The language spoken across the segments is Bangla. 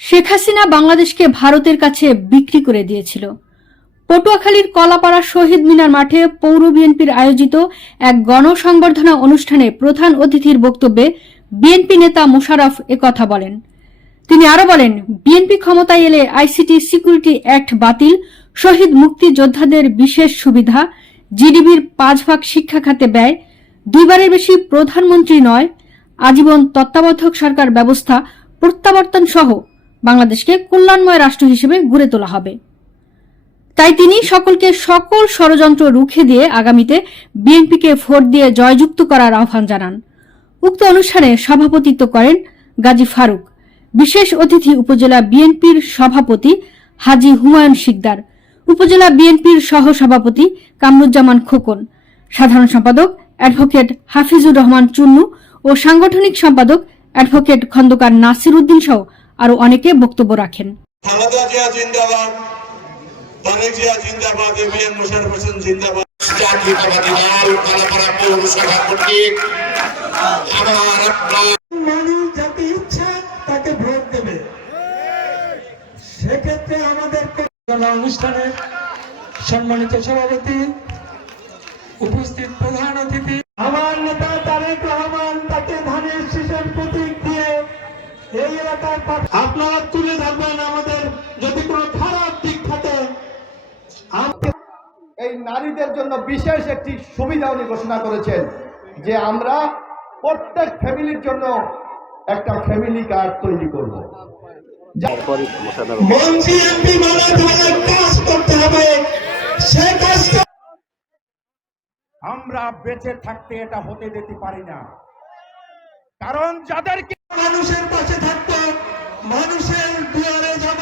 শেখ হাসিনা বাংলাদেশকে ভারতের কাছে বিক্রি করে দিয়েছিল। পটুয়াখালীর কলাপাড়া শহীদ মিনার মাঠে পৌর বিএনপির আয়োজিত এক গণসংবর্ধনা অনুষ্ঠানে প্রধান অতিথির বক্তব্যে বিএনপি নেতা মোশাররফ একথা বলেন। তিনি আরও বলেন, বিএনপি ক্ষমতায় এলে আইসিটি সিকিউরিটি অ্যাক্ট বাতিল, শহীদ মুক্তিযোদ্ধাদের বিশেষ সুবিধা জিডিবির পাঁচ ভাগ শিক্ষা খাতে ব্যয়, দুইবারের বেশি প্রধানমন্ত্রী নয়, আজীবন তত্ত্বাবধায়ক সরকার ব্যবস্থা, প্রত্যাবর্তন সহ বাংলাদেশকে কল্যাণময় রাষ্ট্র হিসেবে গড়ে তোলা হবে। তাই তিনি সকলকে সকল ষড়যন্ত্র রুখে দিয়ে আগামীতে বিএনপিকে ভোট দিয়ে জয়যুক্ত করার আহ্বান জানান। উক্ত অনুষ্ঠানে সভাপতিত্ব করেন গাজী ফারুক, বিশেষ অতিথি উপজেলা বিএনপির সভাপতি হাজি হুমায়ুন শিকদার, উপজেলা বিএনপির সহ সভাপতি কামরুজ্জামান খোকন, সাধারণ সম্পাদক অ্যাডভোকেট হাফিজুর রহমান চুন্নু ও সাংগঠনিক সম্পাদক অ্যাডভোকেট খন্দকার নাসির উদ্দিন সহ আরও অনেকে বক্তব্য রাখেন। খালেদা জিয়া জিন্দাবাদ তারেক জিয়া জিন্দাবাদ এভিএম মোশাররফ হোসেন জিন্দাবাদ। জাতীয়তাবাদী দল কালাপাড়া পৌরসভা কর্তৃক আমার আপনার মানুষ যাকে ইচ্ছা তাকে ভোট দেবে। সেক্ষেত্রে আমাদের অনুষ্ঠানে সম্মানিত সভাপতি উপস্থিত প্রধান অতিথি আমার নেতা তারেক রহমান তাকে ধানের এই এলাকায় আপনারা তুলে ধরবেন আমাদের যদি কোনো খারাপ দিক থাকে। এই নারীদের জন্য বিশেষ একটি সুবিধা উনি ঘোষণা করেছেন যে আমরা প্রত্যেক ফ্যামিলির জন্য একটা ফ্যামিলি কার্ড তৈরি করব। মানে আমরা বেঁচে থাকতে এটা হতে দিতে পারি না। কারণ যাদেরকে মানুষের পাশে থাকব মানুষের দুয়ারে যাব।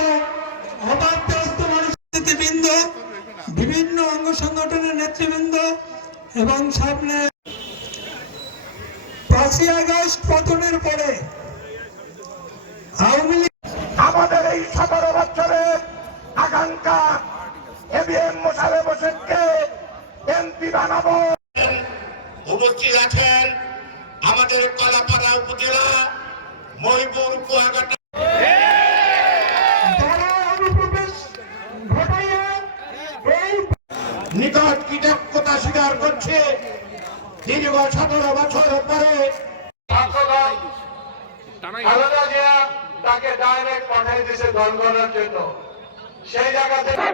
অবাধ্যস্ত মানুষ নেতৃবৃন্দ বিভিন্ন অঙ্গ সংগঠনের নেতৃবৃন্দ এবং সামনে পাঁচই আগস্ট পতনের পরে আওয়ামী লীগ আমাদের এই সতেরো বছরের আকাঙ্ক্ষা এবিএম মোশারে হোসেনকে এমপি বানাবো। উপস্থিত আছেন আমাদের কলাপাড়া মহিপুর কুয়াকাটা। নিকট কৃতজ্ঞতা স্বীকার করছে। দীর্ঘ সতেরো বছর পরে খালেদা জিয়া তাকে ডাইরেক্ট পাঠিয়ে দিয়েছে দল জন্য। সেই জায়গা থেকে